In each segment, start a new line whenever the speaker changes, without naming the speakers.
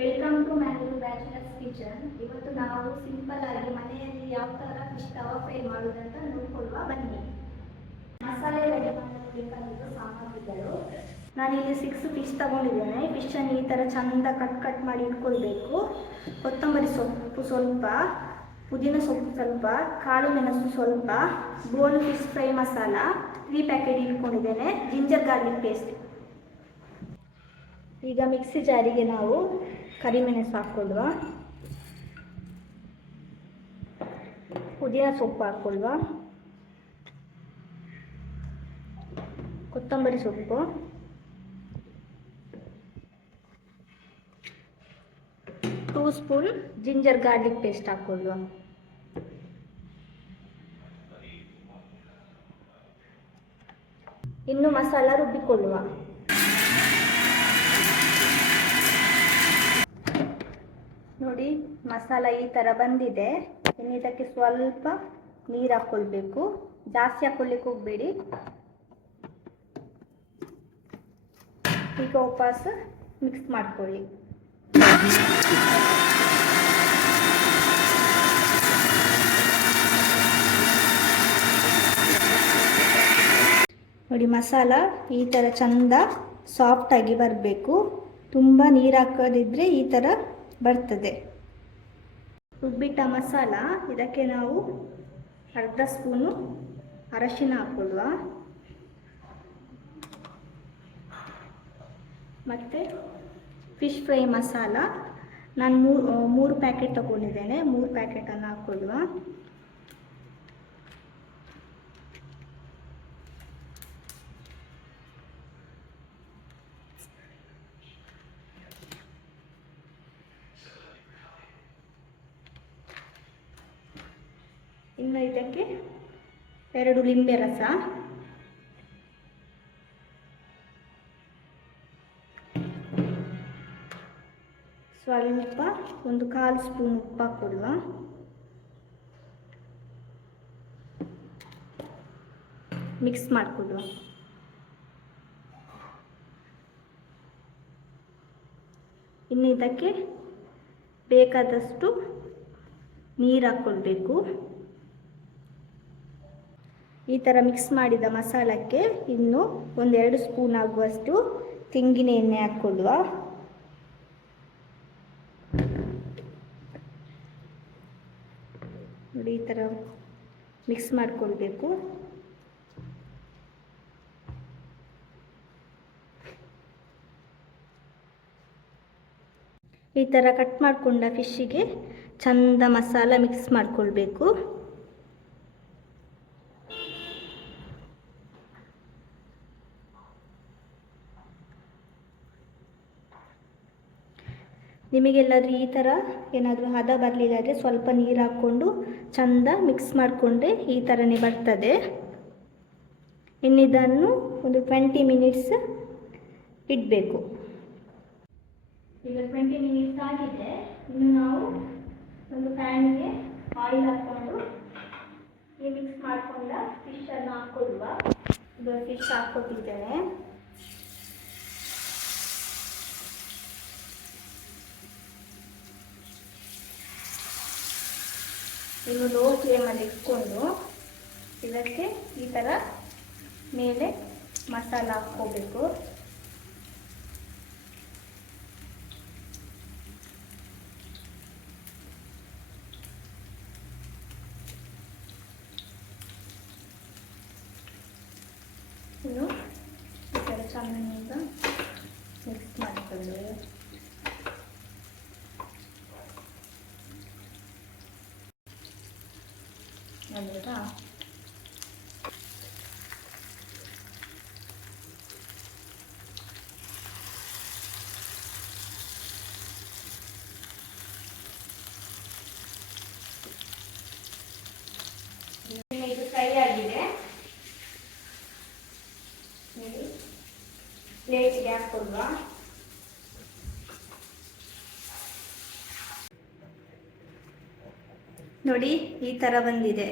Welcome to Manu bachelors kitchen ಇವತ್ತು ನಾವು simple ಆಗಿ ಮನೆಯಲ್ಲಿ ಯಾವ ಥರ ಫಿಶ್ ತವಾ ಫ್ರೈ ಮಾಡೋದಂತ ನೋಡ್ಕೊಳ್ಳುವ, ಬನ್ನಿ. ಮಸಾಲೆ ರೆಡಿ ಮಾಡಲು ಬೇಕಾಗಿರುವ ಸಾಮಗ್ರಿಗಳು. ನಾನಿಲ್ಲಿ ಸಿಕ್ಸ್ ಫಿಶ್ ತಗೊಂಡಿದ್ದೇನೆ. ಫಿಶನ್ನು ಈ ಥರ ಚಂದ ಕಟ್ ಕಟ್ ಮಾಡಿ ಇಟ್ಕೊಳ್ಬೇಕು. ಕೊತ್ತಂಬರಿ ಸೊಪ್ಪು ಸ್ವಲ್ಪ, ಪುದೀನ ಸೊಪ್ಪು ಸ್ವಲ್ಪ, ಕಾಳು ಮೆಣಸು ಸ್ವಲ್ಪ bone fish fry masala three packet ಇಟ್ಕೊಂಡಿದ್ದೇನೆ. Ginger garlic paste ಈಗ ಮಿಕ್ಸಿ ಜಾರಿಗೆ ನಾವು ಕರಿಮೆಣಸು ಹಾಕ್ಕೊಳ್ಳುವ ಪುದೀನ ಸೊಪ್ಪು ಹಾಕ್ಕೊಳ್ವಾ. ಕೊತ್ತಂಬರಿ ಸೊಪ್ಪು. Two spoon ginger garlic paste ಹಾಕ್ಕೊಳ್ವಾ. ಇನ್ನು ಮಸಾಲ ರುಬ್ಬಿಕೊಳ್ಳುವ ನೋಡಿ ಮಸಾಲ ಈ ಥರ ಬಂದಿದೆ. ಇನ್ನು ಇದಕ್ಕೆ ಸ್ವಲ್ಪ ನೀರು ಹಾಕ್ಕೊಳ್ಬೇಕು ಜಾಸ್ತಿ ಹಾಕ್ಕೊಳ್ಳಿಕ್ಕೆ ಹೋಗಬೇಡಿ. ಈಗ ಉಪವಾಸ ಮಿಕ್ಸ್ ಮಾಡ್ಕೊಳ್ಳಿ. ನೋಡಿ, ಮಸಾಲ ಈ ಥರ ಚಂದ ಸಾಫ್ಟಾಗಿ ಬರಬೇಕು. ತುಂಬ ನೀರು ಹಾಕೋದಿದ್ರೆ ಈ ಥರ ಬರ್ತದೆ. ರುಬ್ಬಿಟ್ಟ ಮಸಾಲ, ಇದಕ್ಕೆ ನಾವು ಅರ್ಧ ಸ್ಪೂನು ಅರಶಿನ ಹಾಕೊಳ್ಳುವ ಮತ್ತು ಫಿಶ್ ಫ್ರೈ ಮಸಾಲ. ನಾನು ಮೂರು ಮೂರು ಪ್ಯಾಕೆಟ್ ತಗೊಂಡಿದ್ದೇನೆ, ಮೂರು ಪ್ಯಾಕೆಟನ್ನು ಹಾಕ್ಕೊಳ್ಳುವ. ಇನ್ನು ಇದಕ್ಕೆ ಎರಡು ಲಿಂಬೆ ರಸ. ಸ್ವಲ್ಪ ಒಂದು ಕಾಲು ಸ್ಪೂನ್ ಉಪ್ಪು ಹಾಕೊಳ್ಳುವ ಮಿಕ್ಸ್ ಮಾಡಿಕೊಡುವ. ಇನ್ನು ಇದಕ್ಕೆ ಬೇಕಾದಷ್ಟು ನೀರು ಹಾಕ್ಕೊಳ್ಬೇಕು ಈ ಥರ ಮಿಕ್ಸ್ ಮಾಡಿದ ಮಸಾಲಕ್ಕೆ ಇನ್ನು ಒಂದೆರಡು ಸ್ಪೂನ್ ಆಗುವಷ್ಟು ತೆಂಗಿನ ಎಣ್ಣೆ ಹಾಕ್ಕೊಳ್ಳುವ. ನೋಡಿ ಈ ಥರ ಮಿಕ್ಸ್ ಮಾಡಿಕೊಳ್ಬೇಕು. ಈ ಥರ ಕಟ್ ಮಾಡಿಕೊಂಡ ಫಿಶ್ಶಿಗೆ ಚಂದ ಮಸಾಲ ಮಿಕ್ಸ್ ಮಾಡಿಕೊಳ್ಬೇಕು. ನಿಮಗೆಲ್ಲಾದರೂ ಈ ಥರ ಏನಾದರೂ ಹದ ಬರಲಿಲ್ಲಾದರೆ ಸ್ವಲ್ಪ ನೀರು ಹಾಕ್ಕೊಂಡು ಚಂದ ಮಿಕ್ಸ್ ಮಾಡಿಕೊಂಡ್ರೆ ಈ ಥರನೇ ಬರ್ತದೆ. ಇನ್ನಿದನ್ನು ಒಂದು ಟ್ವೆಂಟಿ ಮಿನಿಟ್ಸ್ ಇಡಬೇಕು. ಈಗ ಟ್ವೆಂಟಿ ಮಿನಿಟ್ಸ್ ಆಗಿದೆ. ಇನ್ನು ನಾವು ಒಂದು ಪ್ಯಾನಿಗೆ ಆಯಿಲ್ ಹಾಕ್ಕೊಂಡು ಈ ಮಿಕ್ಸ್ ಮಾಡಿಕೊಂಡ ಫಿಶನ್ನು ಹಾಕ್ಕೊಳ್ಳುವ. ಇದು ಫಿಶ್ ಹಾಕ್ಕೊಟ್ಟಿದ್ದೇನೆ. ಇನ್ನು ಲೋ ಫ್ಲೇಮಲ್ಲಿ ಇಟ್ಕೊಂಡು ಇದಕ್ಕೆ ಈ ಥರ ಮೇಲೆ ಮಸಾಲ ಹಾಕ್ಕೋಬೇಕು. ಇನ್ನು ಈ ಥರ ಚೆನ್ನಾಗಿ ಮಿಕ್ಸ್ ಮಾಡಿಕೊಳ್ಳಿ. ನೋಡಿದ್ರಾ ಇನ್ನು ಇದು ಫ್ರೈ ನೋಡಿ, ಈ ಥರ ಬಂದಿದೆ.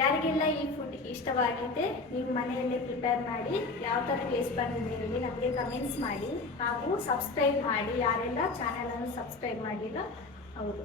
ಯಾರಿಗೆಲ್ಲ ಈ ಫುಡ್ ಇಷ್ಟ ಇಷ್ಟವಾಗಿದೆ, ನೀವು ಮನೆಯಲ್ಲೇ ಪ್ರಿಪೇರ್ ಮಾಡಿ, ಯಾವ ಥರ ಟೇಸ್ಟ್ ಬಂದಿದೆ ಹೇಳಿ ನಮಗೆ ಕಮೆಂಟ್ಸ್ ಮಾಡಿ ಹಾಗೂ ಸಬ್ಸ್ಕ್ರೈಬ್ ಮಾಡಿ. ಯಾರೆಲ್ಲ ಚಾನಲನ್ನು ಸಬ್ಸ್ಕ್ರೈಬ್ ಮಾಡಿಲ್ಲ, ಹೌದು.